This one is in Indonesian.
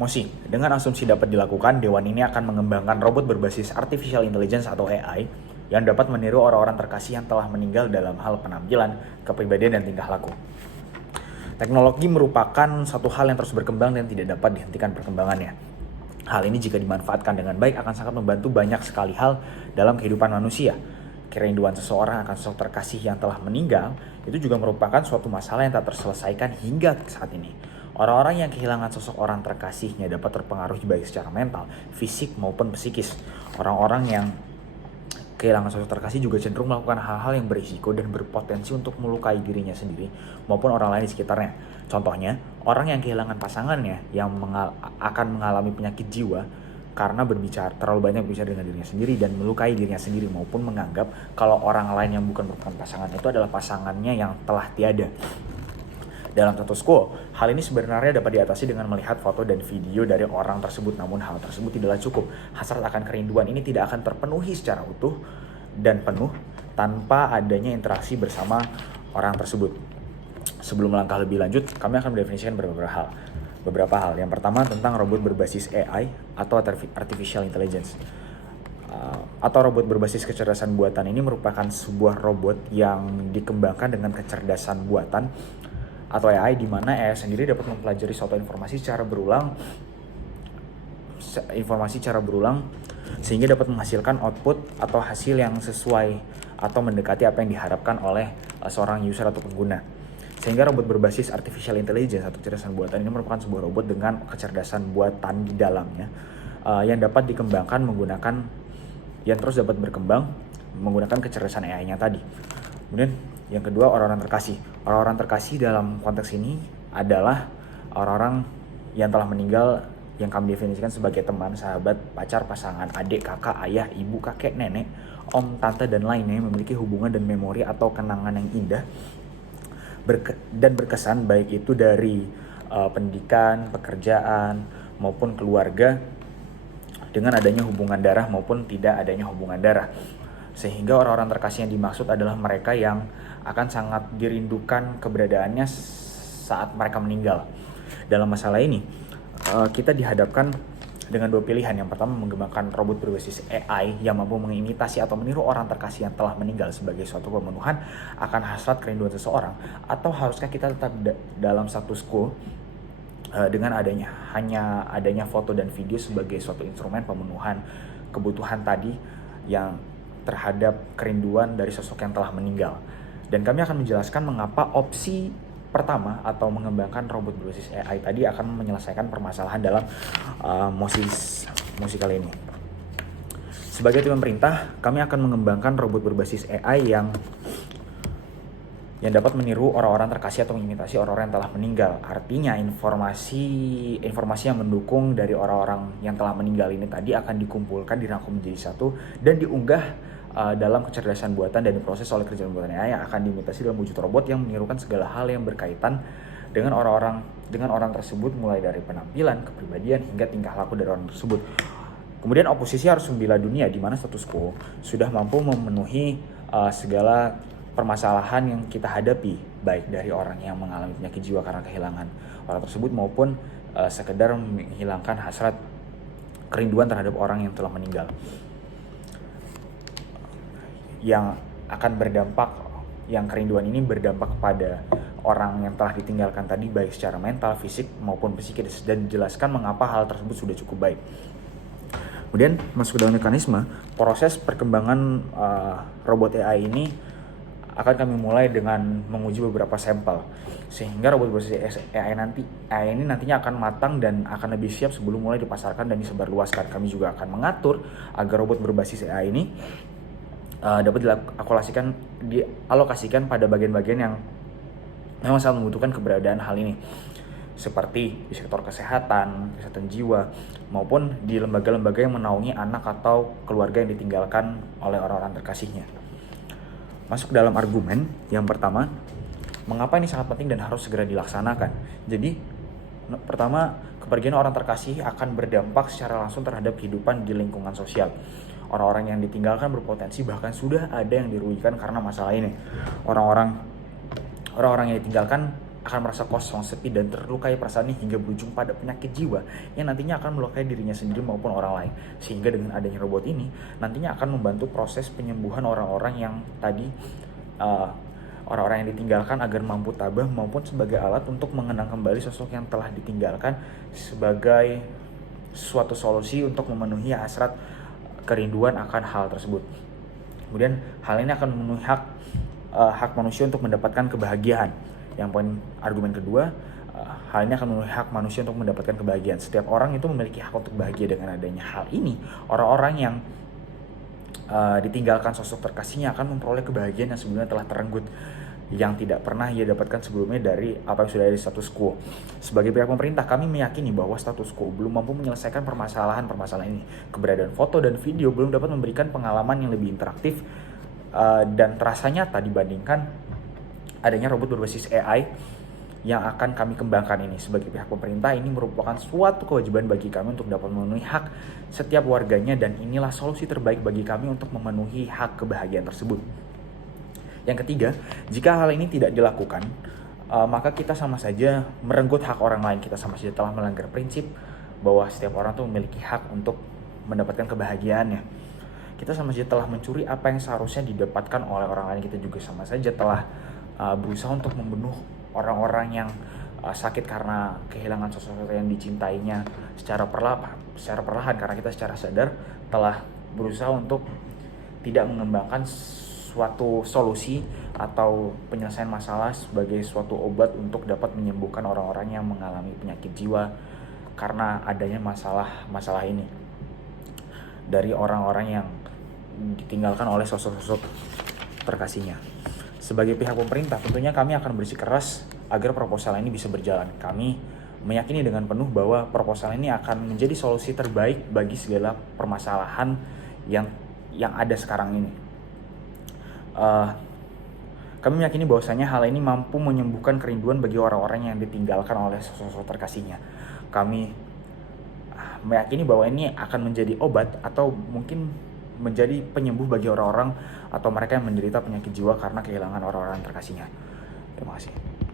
Mosi, dengan asumsi dapat dilakukan, Dewan ini akan mengembangkan robot berbasis Artificial Intelligence atau AI yang dapat meniru orang-orang terkasih yang telah meninggal dalam hal penampilan, kepribadian, dan tingkah laku. Teknologi merupakan satu hal yang terus berkembang dan tidak dapat dihentikan perkembangannya. Hal ini jika dimanfaatkan dengan baik akan sangat membantu banyak sekali hal dalam kehidupan manusia. Kerinduan seseorang akan sosok terkasih yang telah meninggal itu juga merupakan suatu masalah yang tak terselesaikan hingga saat ini. Orang-orang yang kehilangan sosok orang terkasihnya dapat terpengaruh baik secara mental, fisik maupun psikis. Orang-orang yang kehilangan sosok terkasih juga cenderung melakukan hal-hal yang berisiko dan berpotensi untuk melukai dirinya sendiri maupun orang lain di sekitarnya. Contohnya, orang yang kehilangan pasangannya yang akan mengalami penyakit jiwa karena terlalu banyak berbicara dengan dirinya sendiri dan melukai dirinya sendiri maupun menganggap kalau orang lain yang bukan merupakan pasangan itu adalah pasangannya yang telah tiada. Dalam status quo, hal ini sebenarnya dapat diatasi dengan melihat foto dan video dari orang tersebut, namun hal tersebut tidaklah cukup. Hasrat akan kerinduan ini tidak akan terpenuhi secara utuh dan penuh tanpa adanya interaksi bersama orang tersebut. Sebelum melangkah lebih lanjut, kami akan mendefinisikan beberapa hal. Yang pertama tentang robot berbasis AI atau Artificial Intelligence. Atau robot berbasis kecerdasan buatan ini merupakan sebuah robot yang dikembangkan dengan kecerdasan buatan atau AI, di mana AI sendiri dapat mempelajari suatu informasi secara berulang sehingga dapat menghasilkan output atau hasil yang sesuai atau mendekati apa yang diharapkan oleh seorang user atau pengguna. Sehingga robot berbasis Artificial Intelligence atau kecerdasan buatan ini merupakan sebuah robot dengan kecerdasan buatan di dalamnya yang dapat dikembangkan yang terus dapat berkembang menggunakan kecerdasan AI-nya tadi. Kemudian yang kedua, orang-orang terkasih. Orang-orang terkasih dalam konteks ini adalah orang-orang yang telah meninggal yang kami definisikan sebagai teman, sahabat, pacar, pasangan, adik, kakak, ayah, ibu, kakek, nenek, om, tante, dan lainnya yang memiliki hubungan dan memori atau kenangan yang indah dan berkesan, baik itu dari pendidikan, pekerjaan, maupun keluarga, dengan adanya hubungan darah maupun tidak adanya hubungan darah. Sehingga orang-orang terkasih yang dimaksud adalah mereka yang akan sangat dirindukan keberadaannya saat mereka meninggal. Dalam masalah ini, kita dihadapkan dengan dua pilihan. Yang pertama, mengembangkan robot berbasis AI yang mampu mengimitasi atau meniru orang terkasih yang telah meninggal sebagai suatu pemenuhan akan hasrat kerinduan seseorang, atau haruskah kita tetap dalam status quo dengan hanya adanya foto dan video sebagai suatu instrumen pemenuhan kebutuhan tadi yang terhadap kerinduan dari sosok yang telah meninggal. Dan kami akan menjelaskan mengapa opsi pertama atau mengembangkan robot berbasis AI tadi akan menyelesaikan permasalahan dalam mosi kali ini. Sebagai tim pemerintah, kami akan mengembangkan robot berbasis AI yang dapat meniru orang-orang terkasih atau mengimitasi orang-orang yang telah meninggal. Artinya informasi yang mendukung dari orang-orang yang telah meninggal ini tadi akan dikumpulkan, dirangkum menjadi satu dan diunggah dalam kecerdasan buatan dan diproses oleh kecerdasan buatan AI yang akan diimitasi dalam wujud robot yang menirukan segala hal yang berkaitan dengan orang tersebut, mulai dari penampilan, kepribadian, hingga tingkah laku dari orang tersebut. Kemudian oposisi harus membela dunia di mana status quo sudah mampu memenuhi segala permasalahan yang kita hadapi, baik dari orang yang mengalami penyakit jiwa karena kehilangan orang tersebut maupun sekedar menghilangkan hasrat kerinduan terhadap orang yang telah meninggal, yang kerinduan ini berdampak kepada orang yang telah ditinggalkan tadi, baik secara mental, fisik maupun psikis, dan dijelaskan mengapa hal tersebut sudah cukup baik. Kemudian masuk ke dalam mekanisme proses perkembangan robot AI ini akan kami mulai dengan menguji beberapa sampel, sehingga robot berbasis AI ini nantinya akan matang dan akan lebih siap sebelum mulai dipasarkan dan disebarluaskan. Kami juga akan mengatur agar robot berbasis AI ini dapat dialokasikan pada bagian-bagian yang memang sangat membutuhkan keberadaan hal ini, seperti di sektor kesehatan jiwa, maupun di lembaga-lembaga yang menaungi anak atau keluarga yang ditinggalkan oleh orang-orang terkasihnya. Masuk ke dalam argumen yang pertama, mengapa ini sangat penting dan harus segera dilaksanakan. Jadi, pertama, kepergian orang terkasih akan berdampak secara langsung terhadap kehidupan di lingkungan sosial. Orang-orang yang ditinggalkan berpotensi bahkan sudah ada yang dirugikan karena masalah ini. Orang-orang yang ditinggalkan akan merasa kosong, sepi, dan terlukai perasaannya hingga berujung pada penyakit jiwa yang nantinya akan melukai dirinya sendiri maupun orang lain. Sehingga dengan adanya robot ini nantinya akan membantu proses penyembuhan orang-orang yang tadi orang-orang yang ditinggalkan agar mampu tabah maupun sebagai alat untuk mengenang kembali sosok yang telah ditinggalkan sebagai suatu solusi untuk memenuhi hasrat kerinduan akan hal tersebut. Kemudian hal ini akan memenuhi hak manusia untuk mendapatkan kebahagiaan. Yang poin argumen kedua, hal ini akan memenuhi hak manusia untuk mendapatkan kebahagiaan. Setiap orang itu memiliki hak untuk bahagia. Dengan adanya hal ini, orang-orang yang ditinggalkan sosok terkasihnya akan memperoleh kebahagiaan yang sebelumnya telah terenggut, yang tidak pernah ia dapatkan sebelumnya dari apa yang sudah ada di status quo. Sebagai pihak pemerintah, kami meyakini bahwa status quo belum mampu menyelesaikan permasalahan ini. Keberadaan foto dan video belum dapat memberikan pengalaman yang lebih interaktif dan terasa nyata dibandingkan adanya robot berbasis AI yang akan kami kembangkan ini. Sebagai pihak pemerintah, ini merupakan suatu kewajiban bagi kami untuk dapat memenuhi hak setiap warganya, dan inilah solusi terbaik bagi kami untuk memenuhi hak kebahagiaan tersebut. Yang ketiga, jika hal ini tidak dilakukan, maka kita sama saja merenggut hak orang lain. Kita sama saja telah melanggar prinsip bahwa setiap orang tuh memiliki hak untuk mendapatkan kebahagiaannya. Kita sama saja telah mencuri apa yang seharusnya didapatkan oleh orang lain. Kita juga sama saja telah berusaha untuk membunuh orang-orang yang sakit karena kehilangan sosok yang dicintainya secara perlahan, karena kita secara sadar telah berusaha untuk tidak mengembangkan suatu solusi atau penyelesaian masalah sebagai suatu obat untuk dapat menyembuhkan orang-orang yang mengalami penyakit jiwa karena adanya masalah ini dari orang-orang yang ditinggalkan oleh sosok-sosok terkasihnya. Sebagai pihak pemerintah, tentunya kami akan bersikeras agar proposal ini bisa berjalan. Kami meyakini dengan penuh bahwa proposal ini akan menjadi solusi terbaik bagi segala permasalahan yang ada sekarang ini. Kami meyakini bahwasanya hal ini mampu menyembuhkan kerinduan bagi orang-orang yang ditinggalkan oleh sosok terkasihnya. Kami meyakini bahwa ini akan menjadi obat atau mungkin menjadi penyembuh bagi orang-orang atau mereka yang menderita penyakit jiwa karena kehilangan orang-orang terkasihnya. Terima kasih.